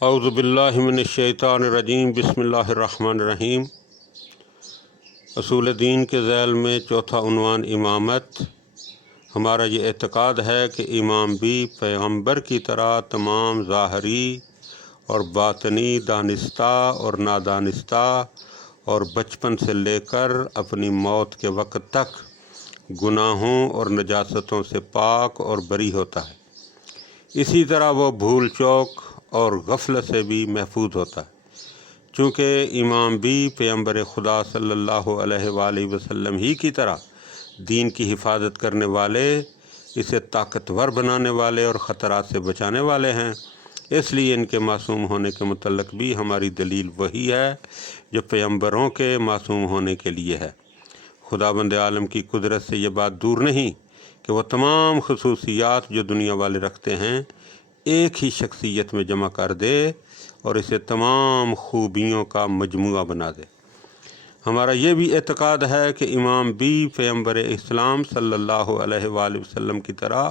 اعوذ باللہ من الشیطان الرجیم بسم اللہ الرحمن الرحیم۔ اصول دین کے ذیل میں چوتھا عنوان امامت۔ ہمارا یہ اعتقاد ہے کہ امام بھی پیغمبر کی طرح تمام ظاہری اور باطنی دانستہ اور نادانستہ اور بچپن سے لے کر اپنی موت کے وقت تک گناہوں اور نجاستوں سے پاک اور بری ہوتا ہے۔ اسی طرح وہ بھول چوک اور غفلت سے بھی محفوظ ہوتا ہے، چونکہ امام بھی پیغمبر خدا صلی اللہ علیہ وآلہ وسلم ہی کی طرح دین کی حفاظت کرنے والے، اسے طاقتور بنانے والے اور خطرات سے بچانے والے ہیں۔ اس لیے ان کے معصوم ہونے کے متعلق بھی ہماری دلیل وہی ہے جو پیغمبروں کے معصوم ہونے کے لیے ہے۔ خداوند عالم کی قدرت سے یہ بات دور نہیں کہ وہ تمام خصوصیات جو دنیا والے رکھتے ہیں ایک ہی شخصیت میں جمع کر دے اور اسے تمام خوبیوں کا مجموعہ بنا دے۔ ہمارا یہ بھی اعتقاد ہے کہ امام بھی پیغمبر اسلام صلی اللہ علیہ وآلہ وسلم کی طرح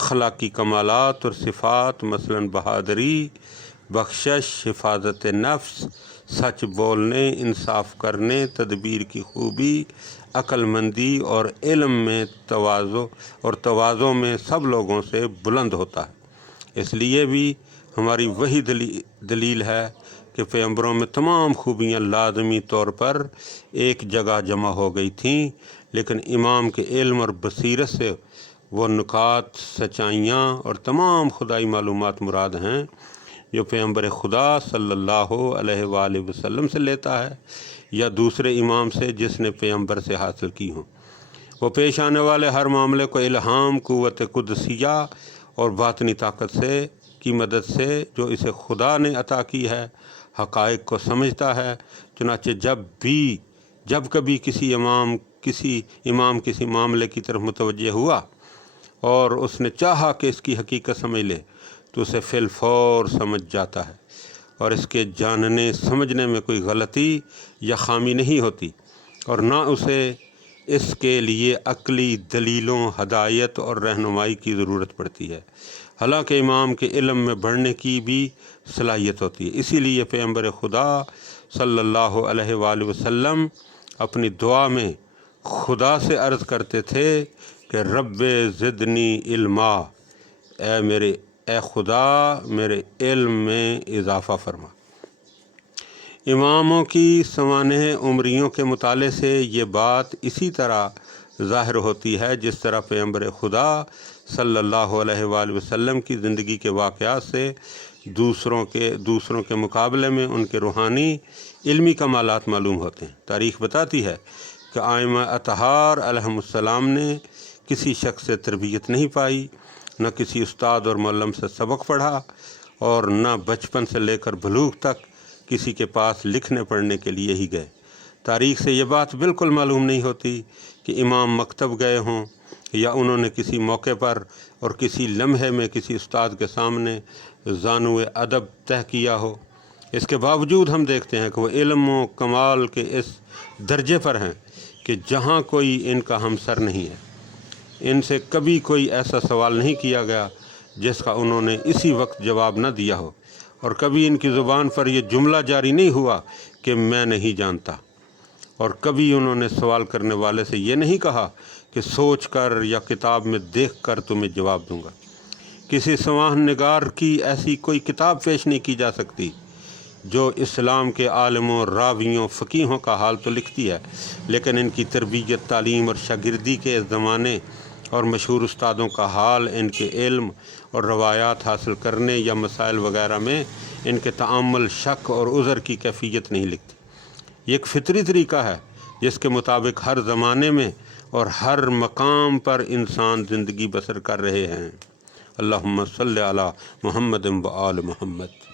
اخلاقی کمالات اور صفات مثلاً بہادری، بخشش، حفاظت نفس، سچ بولنے، انصاف کرنے، تدبیر کی خوبی، عقل مندی اور علم میں تواضع میں سب لوگوں سے بلند ہوتا ہے۔ اس لیے بھی ہماری وہی دلیل ہے کہ پیغمبروں میں تمام خوبیاں لازمی طور پر ایک جگہ جمع ہو گئی تھیں، لیکن امام کے علم اور بصیرت سے وہ نکات، سچائیاں اور تمام خدائی معلومات مراد ہیں جو پیغمبر خدا صلی اللہ علیہ وآلہ وسلم سے لیتا ہے یا دوسرے امام سے جس نے پیغمبر سے حاصل کی ہوں۔ وہ پیش آنے والے ہر معاملے کو الہام، قوت قدسیہ اور باطنی طاقت کی مدد سے جو اسے خدا نے عطا کی ہے حقائق کو سمجھتا ہے۔ چنانچہ جب کبھی کسی امام کسی معاملے کی طرف متوجہ ہوا اور اس نے چاہا کہ اس کی حقیقت سمجھ لے تو اسے فی الفور سمجھ جاتا ہے اور اس کے جاننے سمجھنے میں کوئی غلطی یا خامی نہیں ہوتی، اور نہ اسے اس کے لیے عقلی دلیلوں، ہدایت اور رہنمائی کی ضرورت پڑتی ہے، حالانکہ امام کے علم میں بڑھنے کی بھی صلاحیت ہوتی ہے۔ اسی لیے پیغمبر خدا صلی اللہ علیہ وآلہ وسلم اپنی دعا میں خدا سے عرض کرتے تھے کہ رب زدنی علما، اے خدا میرے علم میں اضافہ فرما۔ اماموں کی سوانح عمریوں کے مطالعے سے یہ بات اسی طرح ظاہر ہوتی ہے جس طرح پیغمبر خدا صلی اللہ علیہ وآلہ وسلم کی زندگی کے واقعات سے دوسروں کے مقابلے میں ان کے روحانی علمی کمالات معلوم ہوتے ہیں۔ تاریخ بتاتی ہے کہ ائمہ اطہار علیہم السلام نے کسی شخص سے تربیت نہیں پائی، نہ کسی استاد اور معلم سے سبق پڑھا، اور نہ بچپن سے لے کر بلوغ تک کسی کے پاس لکھنے پڑھنے کے لیے ہی گئے۔ تاریخ سے یہ بات بالکل معلوم نہیں ہوتی کہ امام مکتب گئے ہوں یا انہوں نے کسی موقع پر اور کسی لمحے میں کسی استاد کے سامنے زانو ادب طے کیا ہو۔ اس کے باوجود ہم دیکھتے ہیں کہ وہ علم و کمال کے اس درجے پر ہیں کہ جہاں کوئی ان کا ہمسر نہیں ہے۔ ان سے کبھی کوئی ایسا سوال نہیں کیا گیا جس کا انہوں نے اسی وقت جواب نہ دیا ہو، اور کبھی ان کی زبان پر یہ جملہ جاری نہیں ہوا کہ میں نہیں جانتا، اور کبھی انہوں نے سوال کرنے والے سے یہ نہیں کہا کہ سوچ کر یا کتاب میں دیکھ کر تمہیں جواب دوں گا۔ کسی سوانح نگار کی ایسی کوئی کتاب پیش نہیں کی جا سکتی جو اسلام کے عالموں، راویوں، فقیہوں کا حال تو لکھتی ہے، لیکن ان کی تربیت، تعلیم اور شاگردی کے زمانے اور مشہور استادوں کا حال، ان کے علم اور روایات حاصل کرنے یا مسائل وغیرہ میں ان کے تعامل، شک اور عذر کی کیفیت نہیں لکھتی۔ یہ ایک فطری طریقہ ہے جس کے مطابق ہر زمانے میں اور ہر مقام پر انسان زندگی بسر کر رہے ہیں۔ اللہم صلی علی محمد و آل محمد۔